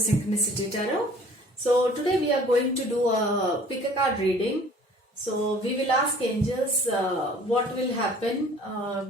Synchronicity Tarot. So today we are going to do a pick a card reading. So we will ask angels what will happen.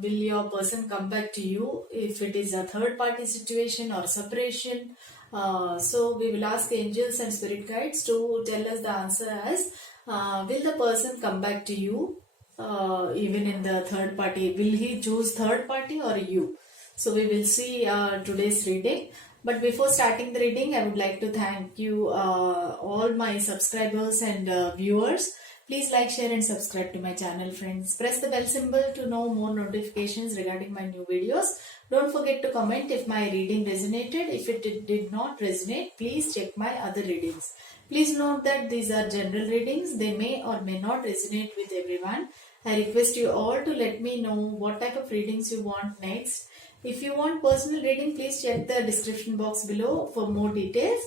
Will your person come back to you if it is a third party situation or separation? So we will ask angels and spirit guides to tell us the answer as will the person come back to you even in the third party? Will he choose third party or you? So we will see today's reading. But before starting the reading, I would like to thank you all my subscribers and viewers. Please like, share and subscribe to my channel, friends. Press the bell symbol to know more notifications regarding my new videos. Don't forget to comment if my reading resonated. If it did not resonate, please check my other readings. Please note that these are general readings. They may or may not resonate with everyone. I request you all to let me know what type of readings you want next. If you want personal reading, please check the description box below for more details.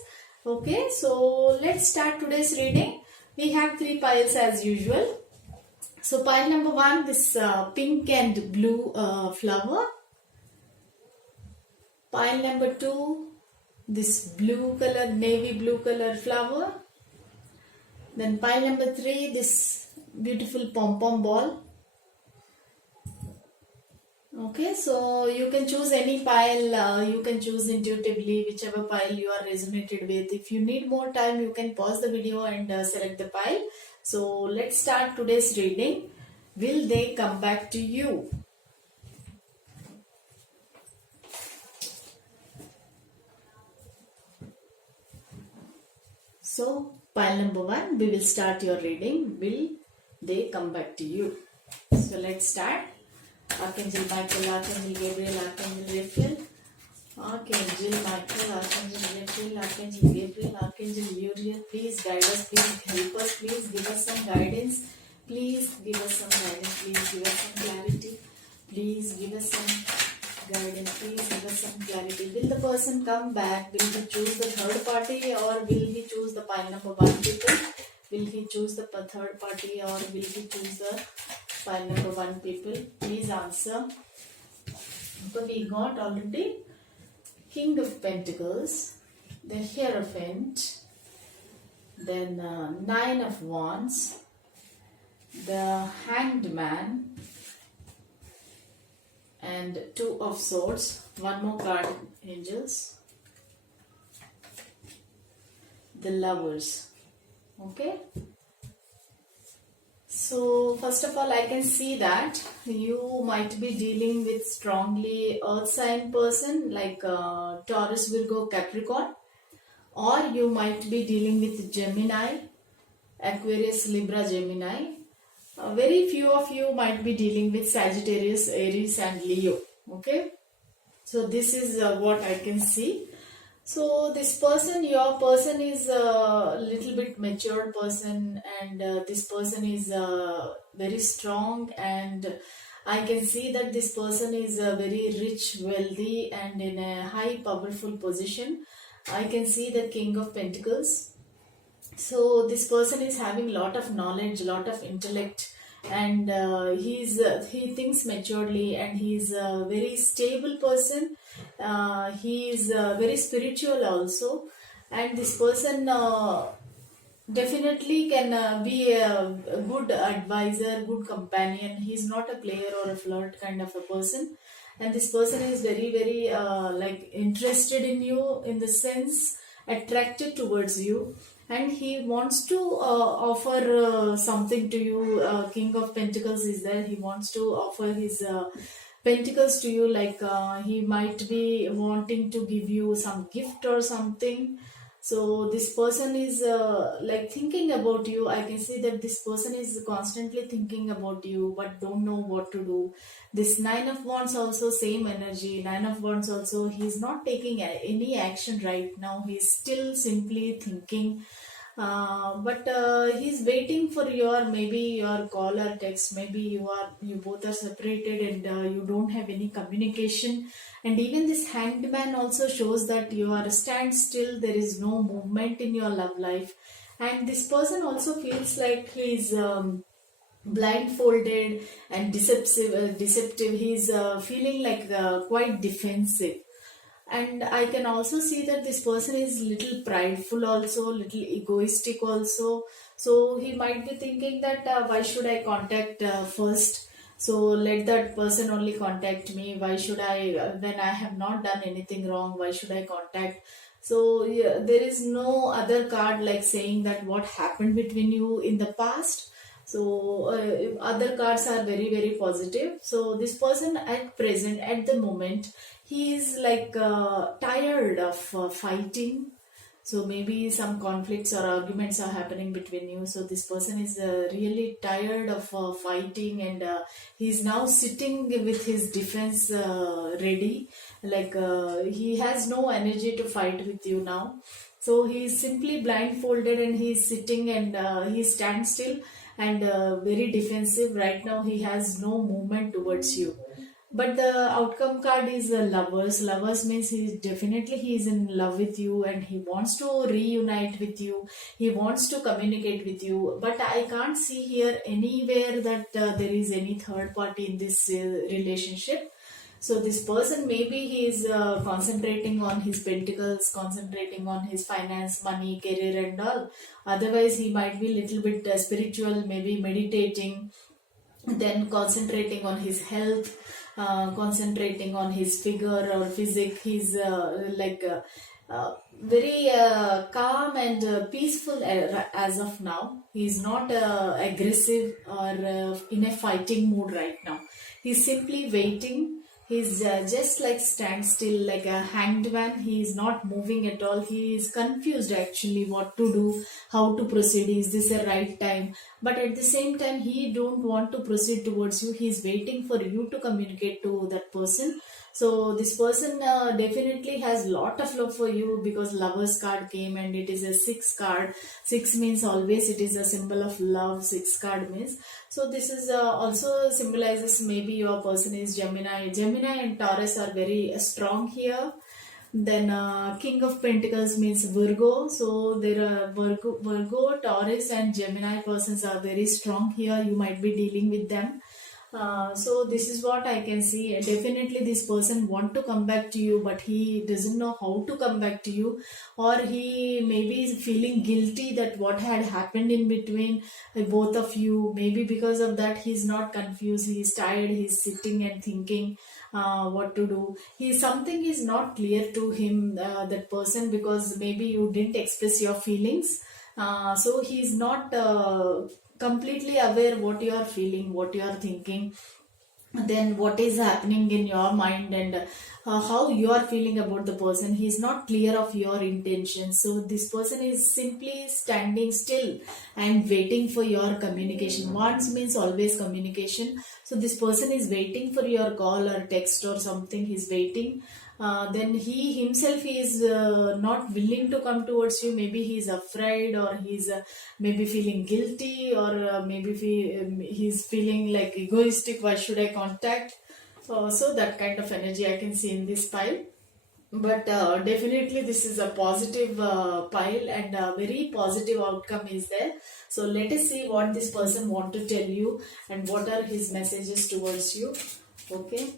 Okay, so let's start today's reading. We have 3 piles as usual. So pile number 1, this pink and blue flower. Pile number 2, this blue color, navy blue color flower. Then pile number 3, this beautiful pom-pom ball. Okay, so you can choose any pile, you can choose intuitively whichever pile you are resonated with. If you need more time, you can pause the video and select the pile. So let's start today's reading. Will they come back to you? So pile number 1, we will start your reading. Will they come back to you? So let's start. Archangel Michael, Archangel Gabriel, Archangel Raphael, Archangel Michael, Archangel Raphael, Archangel Gabriel, Archangel Uriel, please guide us, please help us, please give us some guidance, please give us some guidance, please give us some clarity, please give us some guidance, please give us some clarity. Will the person come back? Will he choose the third party or will he choose the pile number 1 people? Will he choose the third party or will he choose the pile number 1 people? Please answer. So we got already King of Pentacles, the Hierophant, then 9 of Wands, the Hanged Man, and 2 of Swords. One more card, angels. The Lovers. Okay. So first of all, I can see that you might be dealing with strongly earth sign person like Taurus, Virgo, Capricorn, or you might be dealing with Gemini, Aquarius, Libra, Gemini. Very few of you might be dealing with Sagittarius, Aries and Leo. Okay. So this is what I can see. So this person, your person is a little bit mature person and this person is very strong and I can see that this person is very rich, wealthy and in a high powerful position. I can see the King of Pentacles. So this person is having lot of knowledge, lot of intellect and he thinks maturely and he is a very stable person. He is very spiritual also and this person definitely can be a good advisor, good companion. He is not a player or a flirt kind of a person and this person is very like interested in you, in the sense attracted towards you. And he wants to offer something to you. King of Pentacles is there. He wants to offer his pentacles to you, like he might be wanting to give you some gift or something. So this person is like thinking about you. I can see that this person is constantly thinking about you but don't know what to do. This 9 of Wands also same energy. 9 of Wands also, he's not taking any action right now. He's still simply thinking. But he's waiting for maybe your call or text. Maybe you both are separated and you don't have any communication. And even this Hanged Man also shows that you are standstill. There is no movement in your love life. And this person also feels like he's blindfolded and deceptive. He's feeling like quite defensive. and I can also see that this person is little prideful also, little egoistic also. So he might be thinking that why should I contact first, so let that person only contact me. Why should I, when I have not done anything wrong, why should I contact? So yeah, there is no other card like saying that what happened between you in the past. So other cards are very very positive. So this person at present, at the moment, he is like tired of fighting. So maybe some conflicts or arguments are happening between you. So this person is really tired of fighting, and he's now sitting with his defense ready. Like he has no energy to fight with you now. So he is simply blindfolded and he is sitting, and he stands still and very defensive. Right now he has no movement towards you. But the outcome card is lovers. Lovers means he is in love with you, and he wants to reunite with you. He wants to communicate with you. But I can't see here anywhere that there is any third party in this relationship. So this person, maybe he is concentrating on his pentacles, concentrating on his finance, money, career and all. Otherwise he might be little bit spiritual, maybe meditating, then concentrating on his health, concentrating on his figure or physique. He's very calm and peaceful as of now. He's not aggressive or in a fighting mood right now. He's simply waiting. He's just like stand still, like a hanged man. He is not moving at all. He is confused actually what to do, how to proceed. Is this a right time? But at the same time, he don't want to proceed towards you. He is waiting for you to communicate to that person. So this person definitely has lot of love for you, because lovers card came and it is a 6 card. 6 means always it is a symbol of love. 6 card means. So this is also symbolizes maybe your person is Gemini. Gemini and Taurus are very strong here. Then King of Pentacles means Virgo. So there are Virgo, Taurus and Gemini persons are very strong here. You might be dealing with them. So this is what I can see. Definitely this person want to come back to you, but he doesn't know how to come back to you, or he maybe is feeling guilty that what had happened in between both of you. Maybe because of that he's not confused, he's tired, he's sitting and thinking what to do. Something is not clear to him, that person, because maybe you didn't express your feelings. So he's not completely aware what you are feeling, what you are thinking, then what is happening in your mind, and how you are feeling about the person. He is not clear of your intentions. So this person is simply standing still and waiting for your communication. Once means always communication. So this person is waiting for your call or text or something. He's waiting. Then he himself is not willing to come towards you. Maybe he's afraid, or he's maybe feeling guilty, or maybe he's feeling like egoistic. Why should I contact? So that kind of energy I can see in this pile. But definitely this is a positive pile, and a very positive outcome is there. So let us see what this person want to tell you and what are his messages towards you. Okay.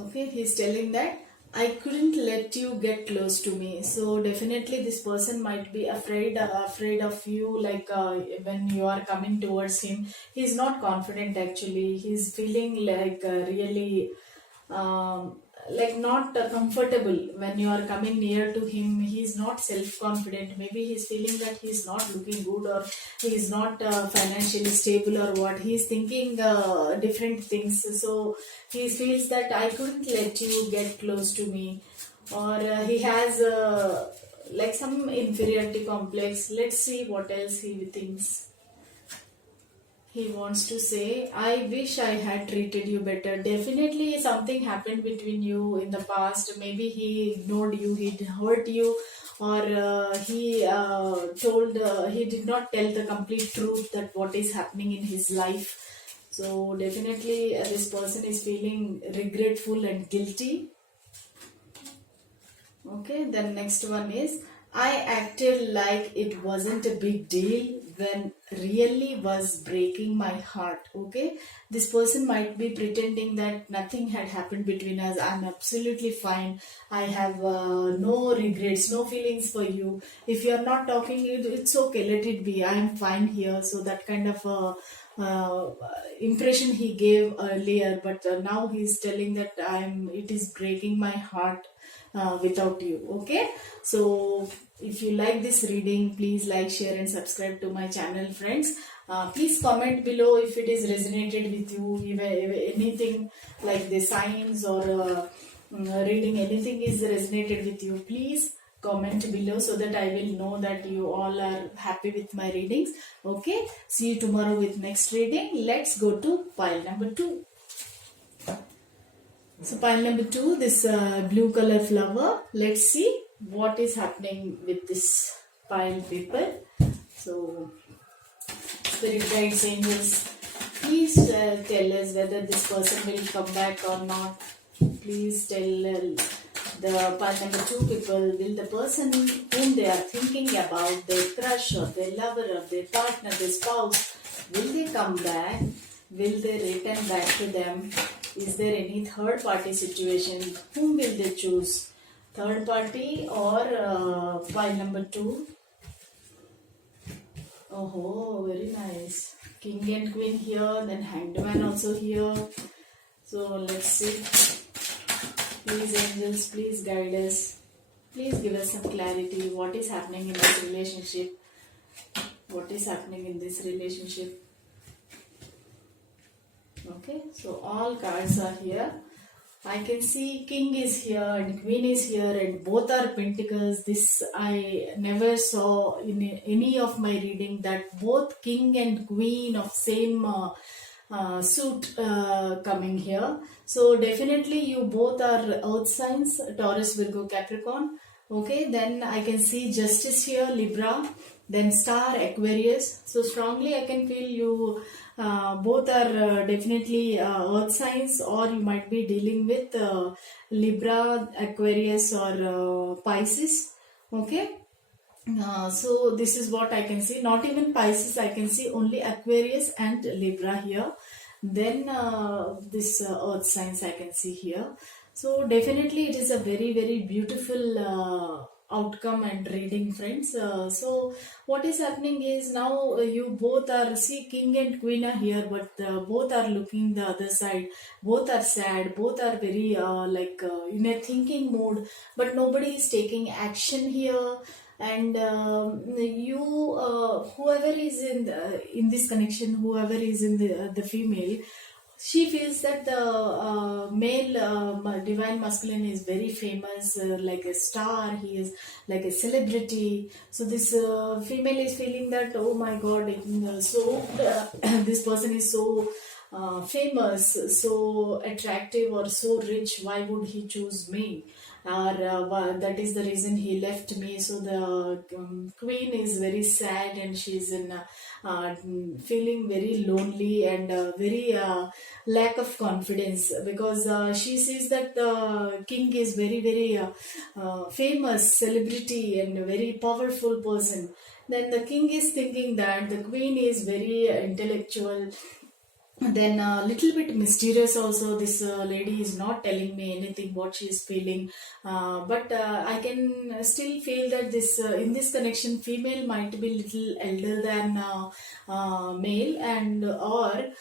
Okay, he's telling that I couldn't let you get close to me. So definitely this person might be afraid of you. Like when you are coming towards him, he's not confident actually. He's feeling like really like not comfortable when you are coming near to him. He's not self-confident. Maybe he's feeling that he's not looking good, or he's not financially stable, or what. He's thinking different things. So he feels that I couldn't let you get close to me, or he has like some inferiority complex. Let's see what else he thinks. He wants to say, I wish I had treated you better. Definitely something happened between you in the past. Maybe he ignored you, he hurt you, or he did not tell the complete truth that what is happening in his life. So definitely this person is feeling regretful and guilty. Okay, then next one is, I acted like it wasn't a big deal when really was breaking my heart. Okay, this person might be pretending that nothing had happened between us. I'm absolutely fine. I have no regrets, no feelings for you. If you're not talking, it's okay, let it be. I'm fine here. So that kind of impression he gave earlier, but now he's telling that it is breaking my heart without you. Okay, so if you like this reading, please like, share and subscribe to my channel, friends. Please comment below if it is resonated with you, if anything like the signs or reading, anything is resonated with you. Please comment below so that I will know that you all are happy with my readings. Okay, see you tomorrow with next reading. Let's go to pile number 2. So pile number 2, this blue color flower. Let's see what is happening with this pile people. So spirit guides, angels, please tell us whether this person will come back or not. Please tell the pile number 2 people, will the person whom they are thinking about, their crush or their lover or their partner, their spouse, will they come back? Will they return back to them? Is there any third party situation? Whom will they choose? Third party or pile number 2? Oh, very nice. King and queen here, then hanged man also here. So let's see. Please angels, please guide us. Please give us some clarity. What is happening in this relationship? What is happening in this relationship? Okay, so all cards are here. I can see king is here and queen is here and both are pentacles. This I never saw in any of my reading, that both king and queen of same suit coming here. So definitely you both are earth signs, Taurus, Virgo, Capricorn. Okay, then I can see justice here, Libra, then star, Aquarius. So strongly I can feel you both are definitely earth signs, or you might be dealing with Libra, Aquarius or Pisces. Okay, so this is what I can see. Not even Pisces, I can see only Aquarius and Libra here. Then this earth signs I can see here. So definitely it is a very, very beautiful outcome and reading, friends. So what is happening is now you both are, see, king and queen are here, but both are looking the other side. Both are sad, both are very in a thinking mode, but nobody is taking action here. And you whoever is in this connection, whoever is in the female, she feels that the male divine masculine is very famous, like a star. He is like a celebrity. So this female is feeling that, oh my god, this person is so famous, so attractive or so rich, why would he choose me? Or that is the reason he left me. So the queen is very sad and she's in feeling very lonely and very lack of confidence, because she sees that the king is very, very famous celebrity and a very powerful person. Then the king is thinking that the queen is very intellectual, then a little bit mysterious also. This lady is not telling me anything what she is feeling, but I can still feel that this in this connection, female might be little elder than male, and or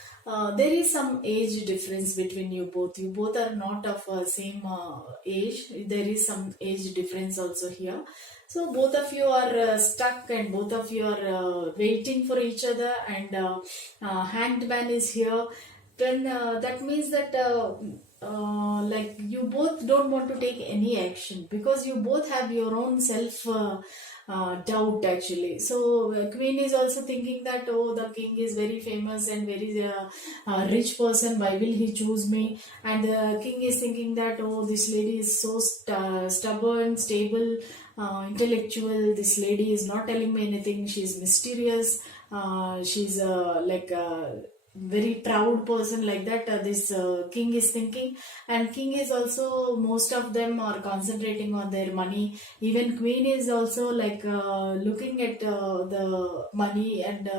there is some age difference between you both. You both are not of same age. There is some age difference also here. So both of you are stuck and both of you are waiting for each other, and hanged man is here. Then that means that like you both don't want to take any action, because you both have your own self doubt actually. So queen is also thinking that, oh, the king is very famous and very rich person, why will he choose me? And the king is thinking that, oh, this lady is so stubborn, stable, intellectual. This lady is not telling me anything. She's mysterious. She's very proud person, like that this king is thinking. And king is also, most of them are concentrating on their money. Even queen is also like looking at the money, and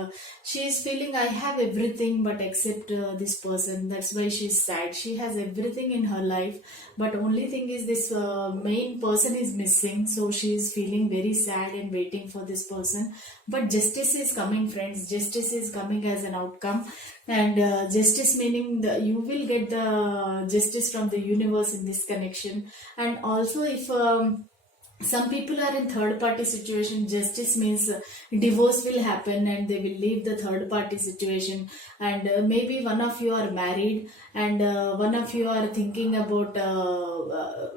she is feeling, I have everything but except this person. That's why she's sad. She has everything in her life, but only thing is this main person is missing, so she is feeling very sad and waiting for this person. But justice is coming, friends. Justice is coming as an outcome. And justice meaning you will get the justice from the universe in this connection. And also, if some people are in third party situation, justice means divorce will happen and they will leave the third party situation. And maybe one of you are married, and one of you are thinking about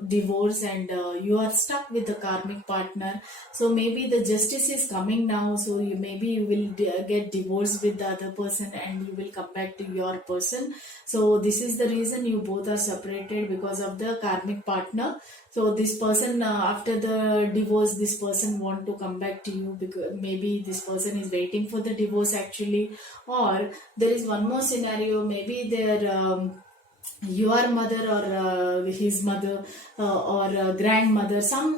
divorce, and you are stuck with the karmic partner. So maybe the justice is coming now, so maybe you will get divorced with the other person and you will come back to your person. So this is the reason you both are separated, because of the karmic partner. So this person, after the divorce, this person want to come back to you, because maybe this person is waiting for the divorce actually. Or there is one more scenario, maybe their your mother, or his mother, or grandmother, some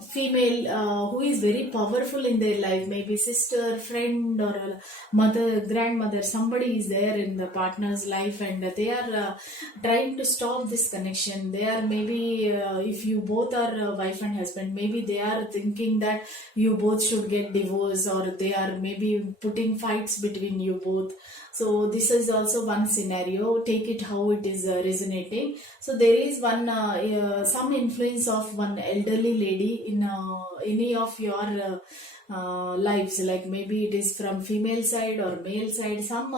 female who is very powerful in their life, maybe sister, friend, or mother, grandmother, somebody is there in the partner's life, and they are trying to stop this connection. They are maybe, if you both are wife and husband, maybe they are thinking that you both should get divorced, or they are maybe putting fights between you both. So this is also one scenario. Take it how it is resonating. So there is one some influence of one elderly lady in any of your lives. Like maybe it is from female side or male side. Some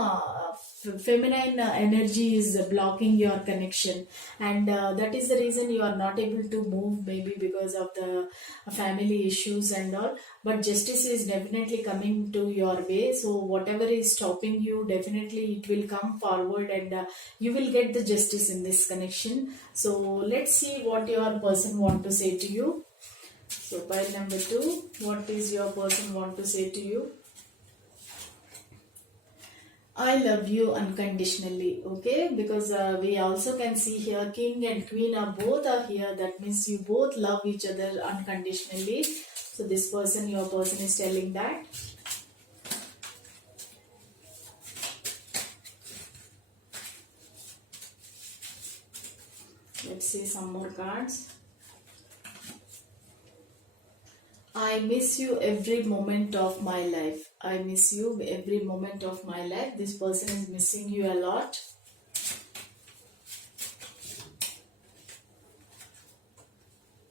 feminine energy is blocking your connection, and that is the reason you are not able to move, maybe because of the family issues and all. But justice is definitely coming to your way. So whatever is stopping you, definitely it will come forward, and you will get the justice in this connection. So let's see what your person want to say to you. So pile number 2, what is your person want to say to you? I love you unconditionally. Okay, because we also can see here king and queen are both are here. That means you both love each other unconditionally. So this person, your person is telling that. Let's see some more cards. I miss you every moment of my life. I miss you every moment of my life. This person is missing you a lot.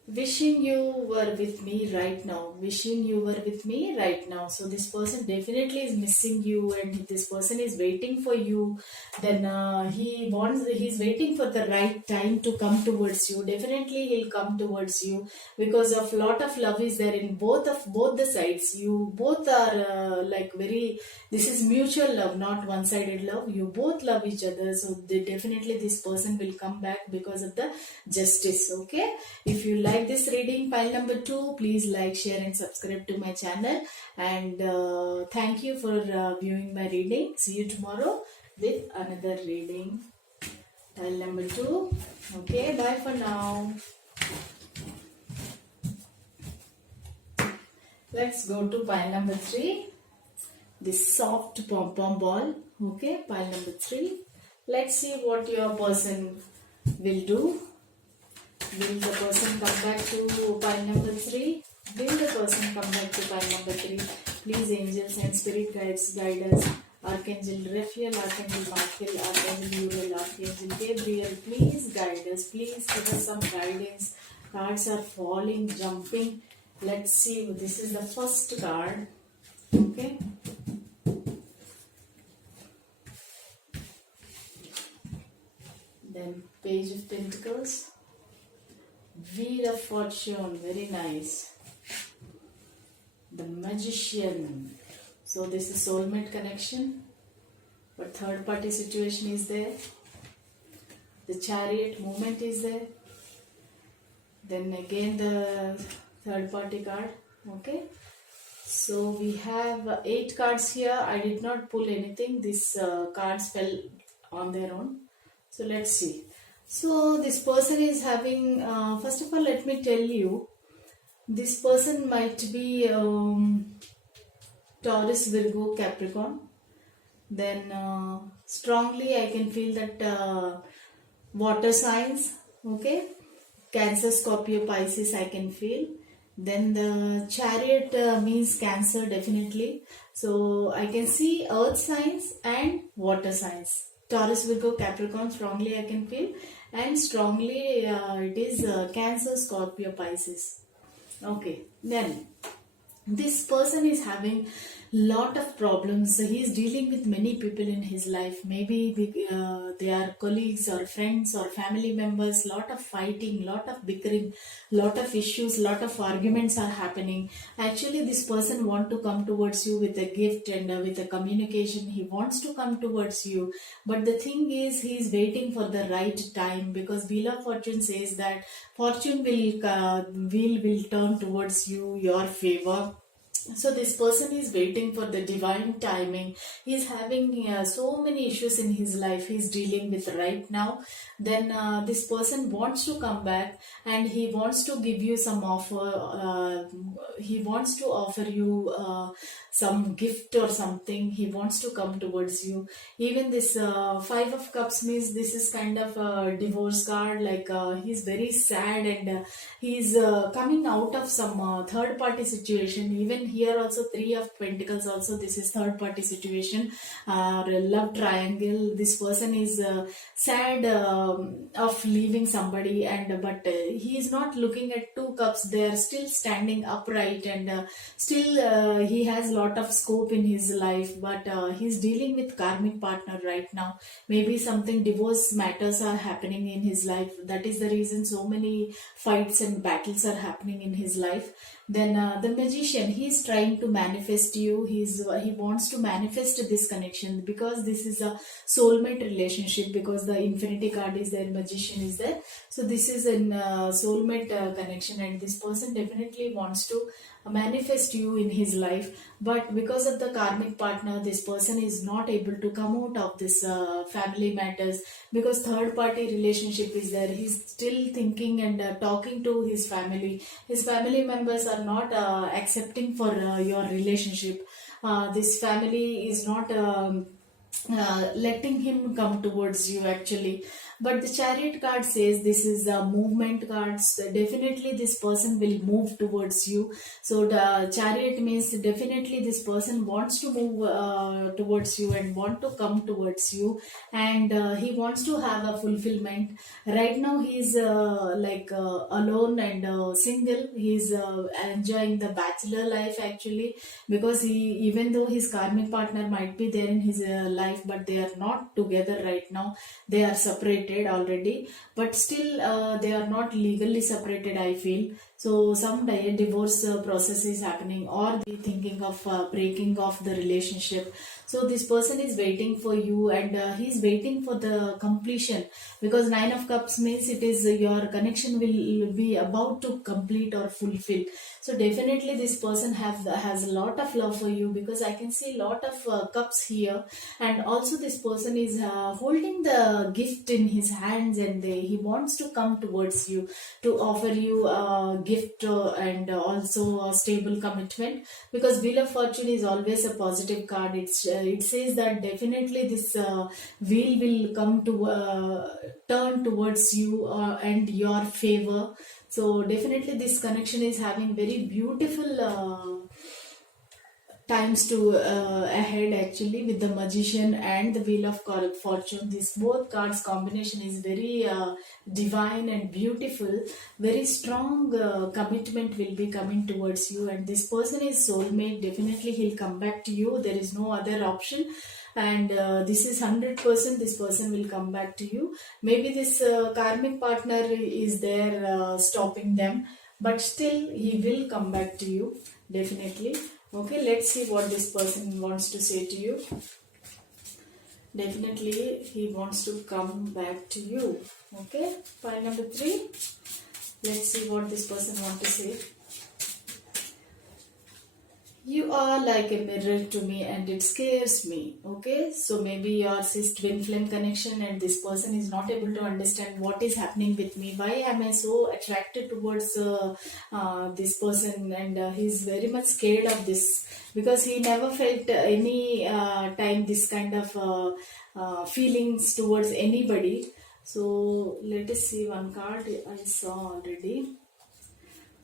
Wishing you were with me right now. Wishing you were with me right now. So this person definitely is missing you, and this person is waiting for you. Then he's waiting for the right time to come towards you. Definitely he'll come towards you, because of lot of love is there in both the sides. You both are like very, this is mutual love, not one-sided love. You both love each other. So definitely this person will come back because of the justice. Okay, if you like this reading, pile number 2, please like, share and subscribe to my channel. And thank you for viewing my reading. See you tomorrow with another reading. Pile number 2. Okay, bye for now. Let's go to pile number 3. This soft pom-pom ball. Okay, pile number 3. Let's see what your person will do. Will the person come back to pile number 3? Will the person come back to pile number 3? Please, angels and spirit guides, guide us. Archangel Raphael, Archangel Michael, Archangel Uriel, Archangel Gabriel, please guide us. Please give us some guidance. Cards are falling, jumping. Let's see. This is the first card. Okay. Then Page of Pentacles. Wheel of Fortune, very nice. The Magician. So this is soulmate connection, but third party situation is there. The Chariot movement is there. Then again the third party card. Okay. So we have 8 cards here. I did not pull anything. These cards fell on their own. So let's see. So this person is having, first of all, let me tell you, this person might be Taurus, Virgo, Capricorn. Then strongly I can feel that water signs, okay, Cancer, Scorpio, Pisces I can feel. Then the Chariot means Cancer definitely. So I can see earth signs and water signs. Taurus, Virgo, Capricorn strongly I can feel, and strongly it is Cancer, Scorpio, Pisces. Okay, then this person is having lot of problems. He is dealing with many people in his life. Maybe they are colleagues or friends or family members. Lot of fighting, lot of bickering, lot of issues, lot of arguments are happening. Actually this person want to come towards you with a gift and with a communication. He wants to come towards you, but the thing is he is waiting for the right time, because Wheel of Fortune says that fortune will turn towards you, your favor. So this person is waiting for the divine timing. He is having so many issues in his life he is dealing with right now. Then this person wants to come back, and he wants to give you some offer. He wants to offer you some gift or something. He wants to come towards you. Even this 5 of Cups means this is kind of a divorce card. Like he's very sad, and he's coming out of some third party situation. Even here also 3 of Pentacles also, this is third party situation or love triangle. This person is sad of leaving somebody, and but he is not looking at 2 cups. They are still standing upright, and still he has lot of scope in his life, but he's dealing with karmic partner right now. Maybe something divorce matters are happening in his life. That is the reason so many fights and battles are happening in his life. Then the Magician, he is trying to manifest you. He wants to manifest this connection, because this is a soulmate relationship, because the Infinity card is there, Magician is there. So this is a soulmate connection, and this person definitely wants to manifest you in his life. But because of the karmic partner, this person is not able to come out of this family matters, because third party relationship is there. He's still thinking and talking to his family. His family members are not accepting for your relationship. This family is not letting him come towards you actually. But the Chariot card says this is a movement card. So definitely this person will move towards you. So the Chariot means definitely this person wants to move towards you and want to come towards you, and he wants to have a fulfillment. Right now he is alone and single. He is enjoying the bachelor life actually, because he, even though his karmic partner might be there in his life, but they are not together right now. They are separated already, but still they are not legally separated, I feel. So some divorce process is happening, or they thinking of breaking off the relationship. So this person is waiting for you, and he is waiting for the completion, because 9 of Cups means it is your connection will be about to complete or fulfill. So definitely this person has a lot of love for you, because I can see lot of cups here. And also this person is holding the gift in his hands, and he wants to come towards you to offer you a gift and also a stable commitment, because Wheel of Fortune is always a positive card. It says that definitely this wheel will come to turn towards you and your favor. So definitely this connection is having very beautiful times to ahead actually, with the Magician and the Wheel of Fortune. This both cards combination is very divine and beautiful. Very strong commitment will be coming towards you, and this person is soulmate. Definitely he'll come back to you. There is no other option, and this is 100% this person will come back to you. Maybe this karmic partner is there stopping them, but still he will come back to you definitely. Okay, let's see what this person wants to say to you. Definitely he wants to come back to you. Okay, pile number 3. Let's see what this person wants to say. You are like a mirror to me and it scares me. Okay, so maybe yours is twin flame connection and this person is not able to understand what is happening with me. Why am I so attracted towards this person? And he's very much scared of this because he never felt any time this kind of feelings towards anybody. So let us see one card I saw already.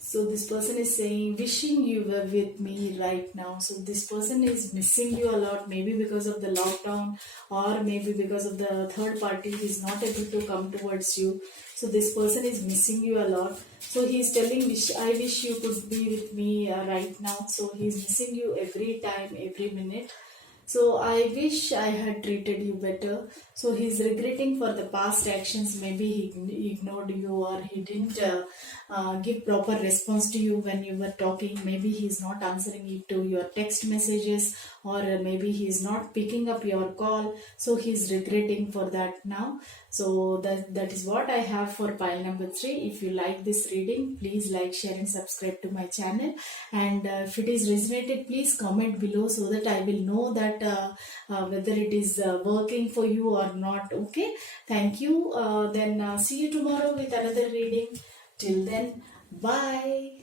So this person is saying, wishing you were with me right now. So this person is missing you a lot, maybe because of the lockdown or maybe because of the third party is not able to come towards you. So this person is missing you a lot. So he is telling, I wish you could be with me right now. So he is missing you every time, every minute. So I wish I had treated you better. So he's regretting for the past actions. Maybe he ignored you or he didn't give proper response to you when you were talking. Maybe he's not answering it to your text messages or maybe he's not picking up your call. So he's regretting for that now. So that is what I have for pile number 3. If you like this reading, please like, share and subscribe to my channel. And if it is resonated, please comment below so that I will know that whether it is working for you or not. Okay, thank you. Then see you tomorrow with another reading. Till then, bye.